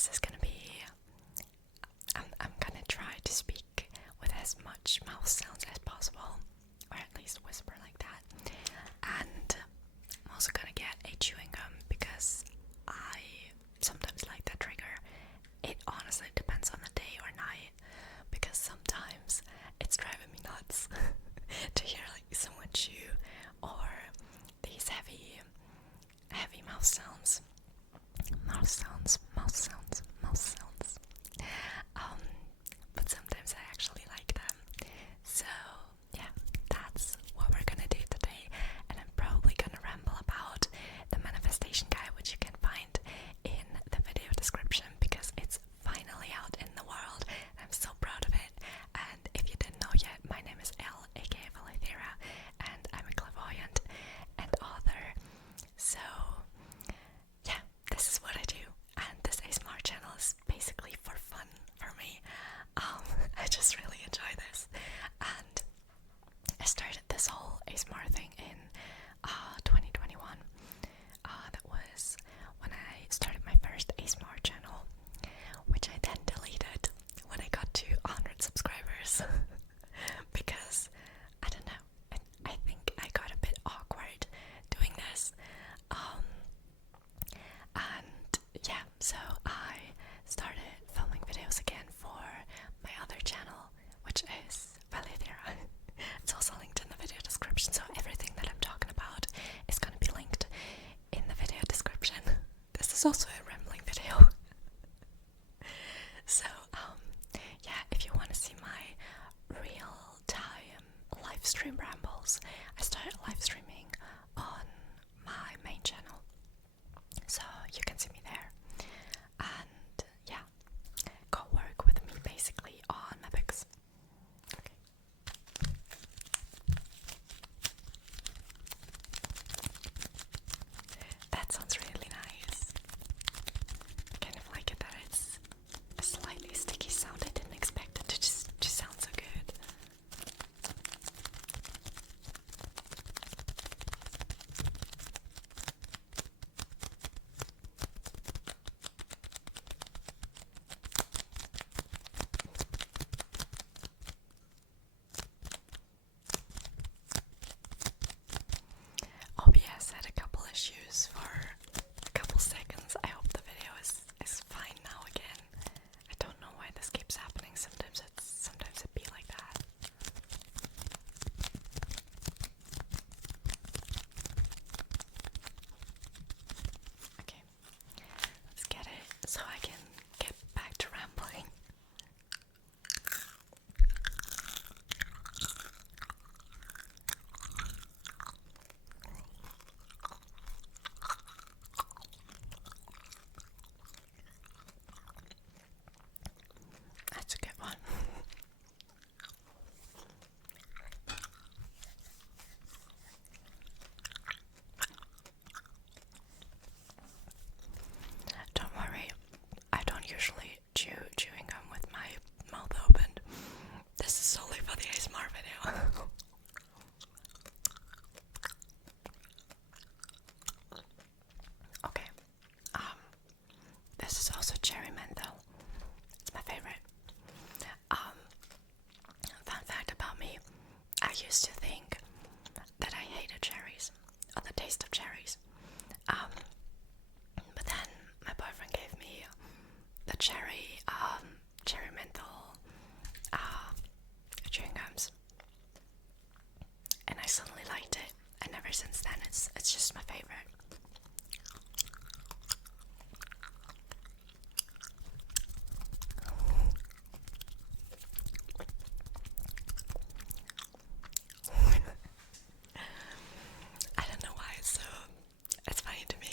this is gonna be, I'm gonna try to speak with as much mouth sounds as possible, or at least whisper like that. And I'm also gonna get a chewing gum because I sometimes like that trigger. It honestly depends on the day or night, because sometimes it's driving me nuts to hear like someone chew or these heavy mouth sounds. Mouth sounds, mouth sounds, mouth sounds. But sometimes I actually like them. So yeah, that's what we're gonna do today, and I'm probably gonna ramble about the manifestation guide, which you can find in the video description because it's finally out in the world. And I'm so proud of it. And if you didn't know yet, my name is Elle, aka Velithira, and I'm a clairvoyant and author. So yeah, this is what I do, and this ASMR channel is basically for fun for me. I just really enjoy this, and I started this whole ASMR thing in 2021. That was when I started my first ASMR channel, which I then deleted when I got to 100 subscribers because I don't know, I think I got a bit awkward doing this. And yeah, so I started filming videos again for my other channel, which is Velithira. It's also linked in the video description, so everything that I'm talking about is going to be linked in the video description. This is also a rambling video. So, yeah, if you want to see my real-time live stream rambles, I started live streaming on my main channel, so you can see me there. And yeah, go work with me basically on my books. Okay. That sounds really nice. I kind of like it that it's a slightly sticky sound. I didn't expect it to just sound so good. OBS had a couple issues for a couple seconds. I hope the video is fine now again. I don't know why this keeps happening. Sometimes it be like that. Okay, let's get it so I can get back to rambling. That's a good one. Don't worry, I don't usually chew chewing gum with my mouth open. This is solely for the ASMR video. Okay, this is also cherry menthol. It's my favorite. Fun fact about me, I used to think that I hated cherries, or the taste of cherries. But then my boyfriend gave me the cherry menthol chewing gums, and I suddenly liked it, and ever since then it's just my favorite. I don't know why it's funny to me.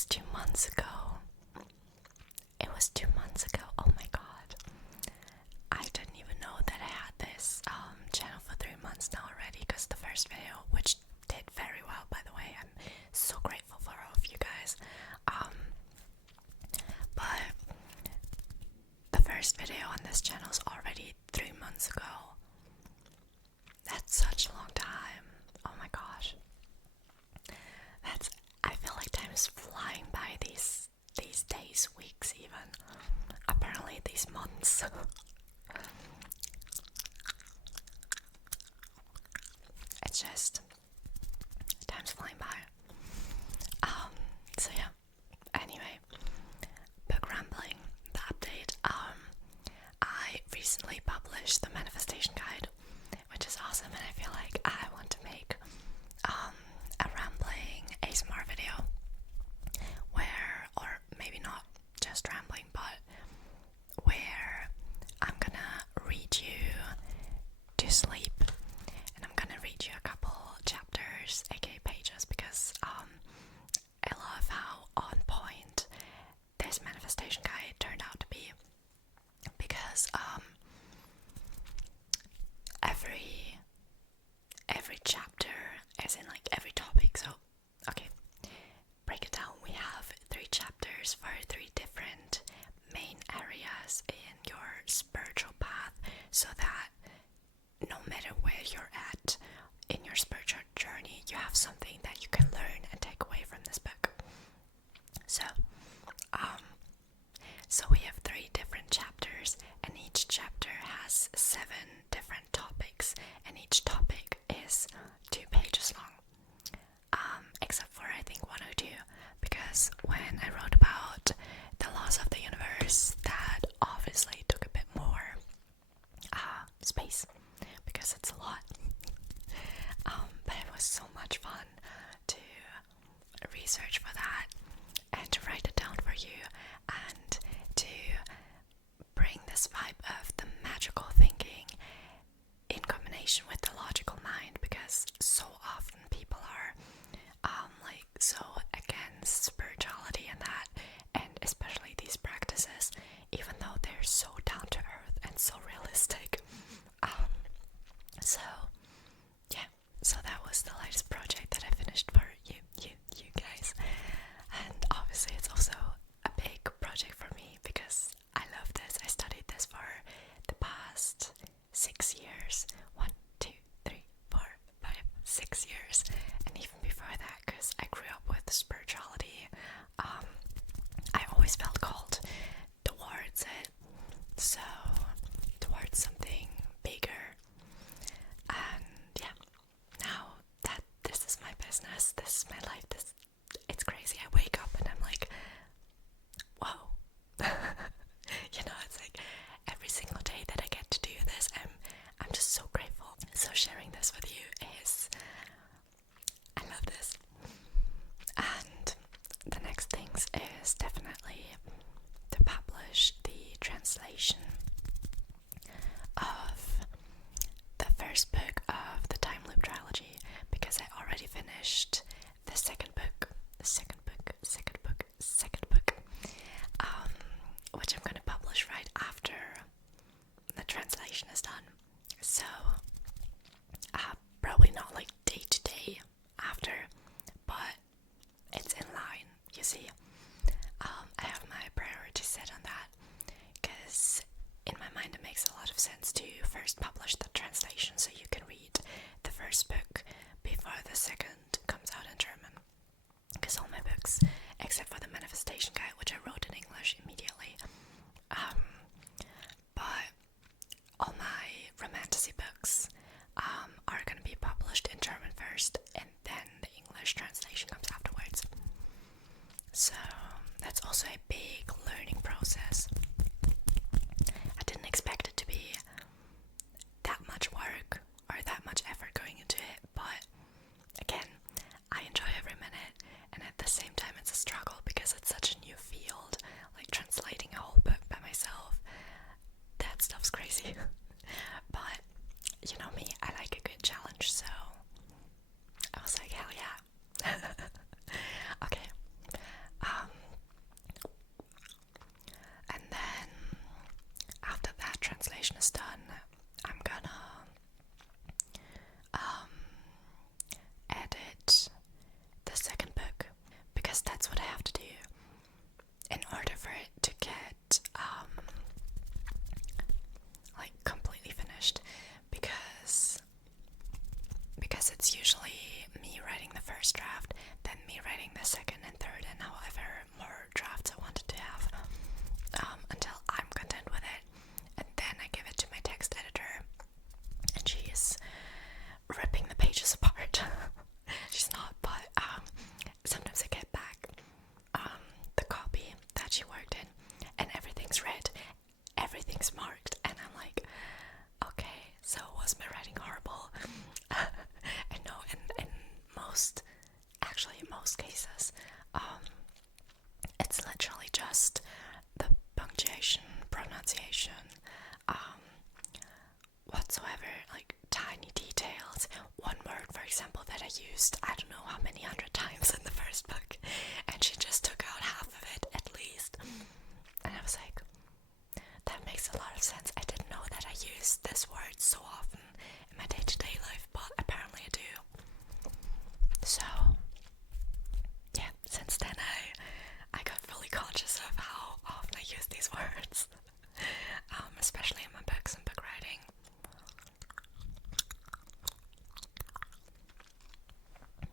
was 2 months ago. It was 2 months ago. Oh my god. I didn't even know that I had this channel for 3 months now already, because the first video, which did very well by the way, I'm so grateful for all of you guys. But the first video on this channel is already 3 months ago. That's such a long time. Oh my gosh. I feel like time is flying by these days, weeks even. Apparently these months. It's just time's flying by. So yeah. Anyway, book rambling, the update. I recently published the manifestation guide, which is awesome, and I feel like I want to make a rambling ASMR video where, or maybe not just rambling, but where I'm gonna read you to sleep, and I'm gonna read you a couple chapters, aka pages, because I love how on point this manifestation guide turned out to be, because every chapter, as in like every topic. So okay, break it down. We have 3 chapters for 3 different main areas in your spiritual path, so that no matter where you're at in your spiritual journey, you have something that you can learn and take away from this book. So we have 3 different chapters, and each chapter has 7 different topics, and each topic is 2 pages long. Except for I think 1 or 2, because when I wrote about the laws of the universe, that obviously took a bit more space, because it's a lot. But it was so much fun to research for that and to write it down for you, and to bring this vibe of the magical thinking in combination with the logical mind, because so often people are like so against spirituality and that, and especially these practices, even though they're so down to earth and so realistic. So yeah, so that was the latest project that I finished for you guys, and obviously it's also a big project for me because I love this. I studied this for the past 6 years. 1, 2, 3, 4, 5, 6 years, and even before that, because I grew up with spirituality. I always felt called towards it, so towards something bigger. And yeah, now that this is my business, this is my life, it's crazy. I wake up and I'm like, whoa. You know, it's like every single day that I get to do this, I'm just so grateful. So sharing this with you I love this. And the next things is definitely to publish the translation of the first book of the Time Loop trilogy, because I already finished the second book, which I'm going to publish right after the translation is done. So probably not like day to day after, but it's in line, you see. I have my priorities set on that, because in my mind it makes a lot of sense to first publish the translation so you can read the first book before the second comes out in German, because all my books, except for the manifestation guide, which I wrote in English immediately, but all my romantasy books are going to be published in German first, and then the English translation comes afterwards. So that's also a big learning process. I didn't expect it to be that much work or that much effort going into it, but again, actually in most cases, it's literally just the punctuation, pronunciation, whatsoever, like tiny details. One word, for example, that I used I don't know how many hundred times in the first book, and she just took out half of it at least. And I was like, that makes a lot of sense. I didn't know that I used this word so often in my day-to-day life, but apparently I do. So yeah, since then I got fully conscious of how often I use these words, especially in my books and book writing.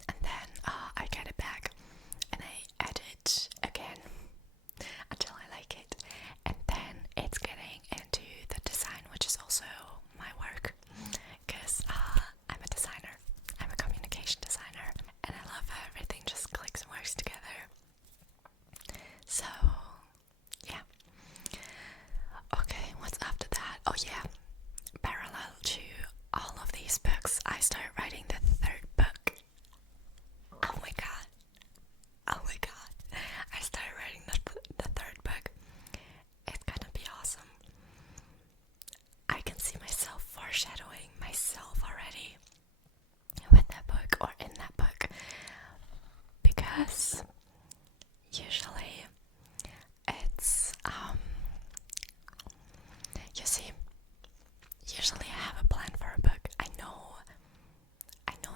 And then I get it back and I edit again until I like it, and then it's getting into the design, which is also my work, because I'm a designer, I'm a communication designer, and I love how everything just clicks and works together. So yeah. Okay, what's after that? Oh yeah, parallel to all of these books, I started writing the third book. Oh my god. Oh my god. I started writing the third book. It's gonna be awesome. I can see myself foreshadowing myself already with that book or in that book, because usually it's you see, usually I have a plan for a book. I know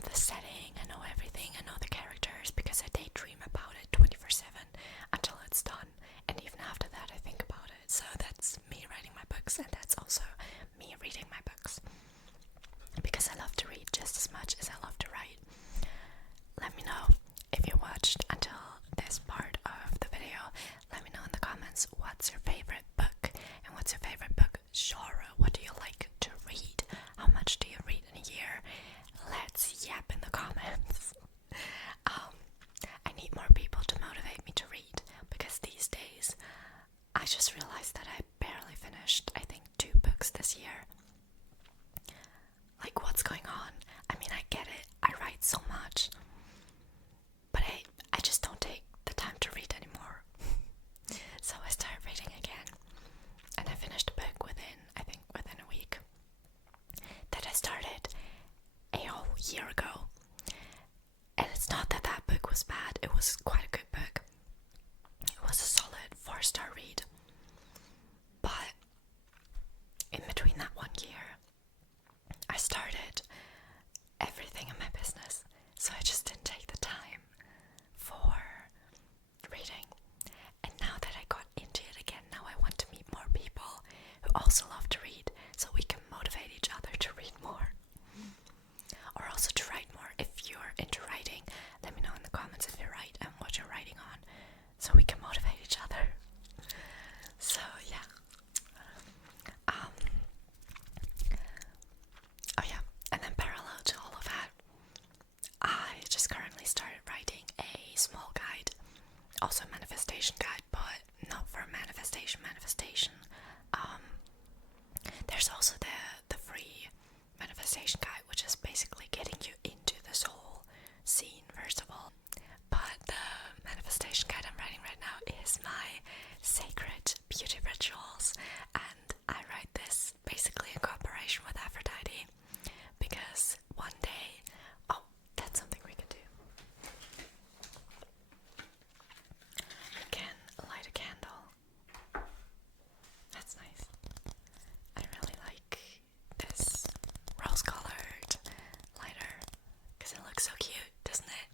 the setting, I know everything, I know the characters, because I daydream about it 24/7 until it's done, and even after that I think about it. So that's me writing my books, and that's also me reading my books, because I love to read just as much as I love to write. Let me know if you watched until this part of the video. Let me know in the comments what's your favorite book, and what's your favorite book genre. What do you like to read? How much do you read in a year? Let's yap in the comments. I need more people to motivate me to read, because these days I just realized that I barely finished, I think, 2 books this year. Like, what's going on? I mean, I get it, I write so much, but I just don't take the time to read anymore. So I started reading again, and I finished a book within a week that I started a whole year ago. And it's not that that book was bad, it was quite a good book. It was a solid 4-star read. But in between that 1 year, I started everything in my business, so I just didn't take the time for reading. And now that I got into it again, now I want to meet more people who also love to read, so we can motivate each other to read more, or also to write more. If you're into writing, let me know in the comments if you write and what you're writing on, so we can motivate each other. So yeah. Oh yeah, and then parallel to all of that, I just currently started writing a small guide, also a manifestation guide, but not for manifestation. There's also the free manifestation guide, which is basically getting you into this whole scene first of all. But the manifestation guide I'm writing right now is my sacred beauty rituals, and I write this basically in cooperation with Aphrodite, because one day, oh, that's something we can do. We can light a candle. That's nice. I really like this rose-colored lighter, because it looks so cute, doesn't it?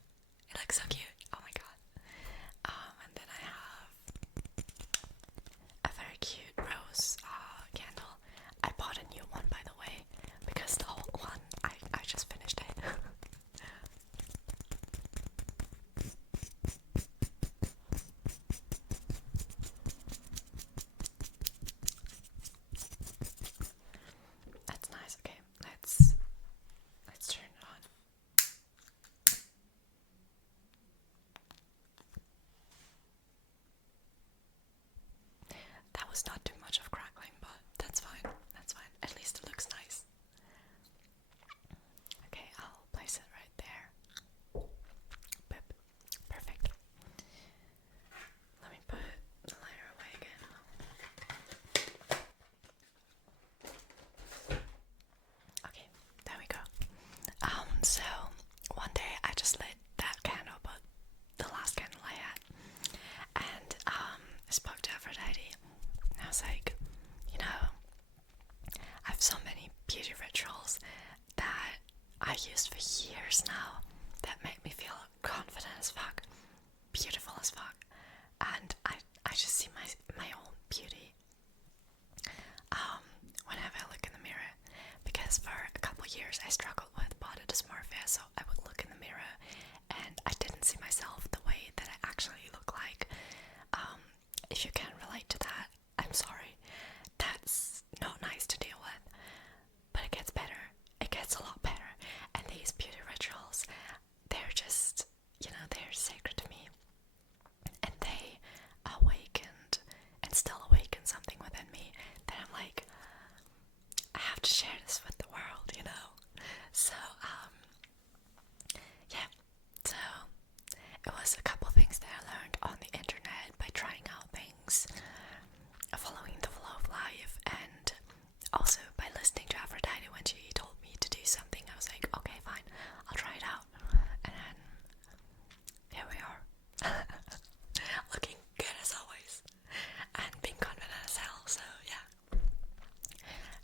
it was a couple things that I learned on the internet by trying out things, following the flow of life, and also by listening to Aphrodite when she told me to do something. I was like, okay, fine, I'll try it out. And then here we are. Looking good as always. And being confident as hell, so yeah.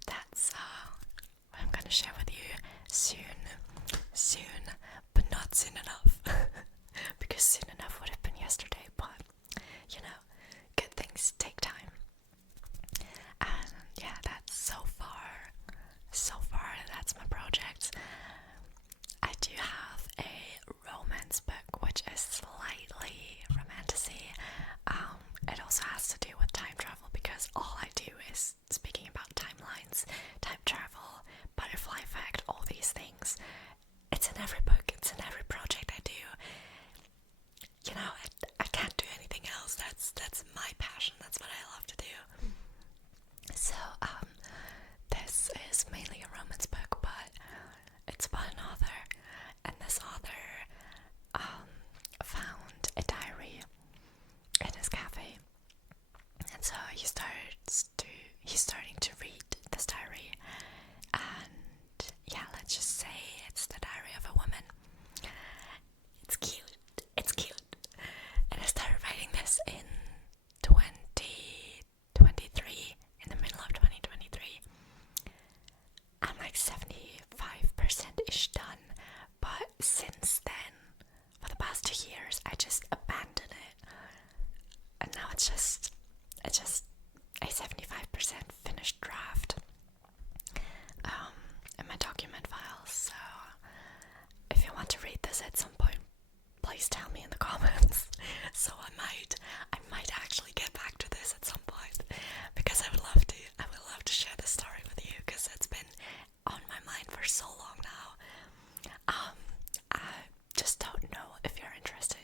That's what I'm gonna share with you soon. Soon, but not soon enough. Because soon enough would have been yesterday, but you know, good things take time. And yeah, that's so far, that's my project. I do have a romance book which is slightly romantasy. It also has to do with time travel because all I do is speaking about timelines, time travel, butterfly effect, all these things. It's in every book, it's in every project I do. You know, I can't do anything else. That's my passion. That's what I love to do. So, this is mainly a romance book, but it's about an author, and this author found a diary in his cafe, and so he's starting to read this diary, and yeah, let's just say it's the diary of a woman. It's cute. It's cute. And I started writing this in 2023, in the middle of 2023. I'm like 75%-ish done, but since then, for the past 2 years, I just abandoned it. And now it's just a 75% finished draft in my document files. So if you want to read this at some point, please tell me in the comments. So I might actually get back to this at some point, because I would love to share this story with you, because it's been on my mind for so long now. I just don't know if you're interested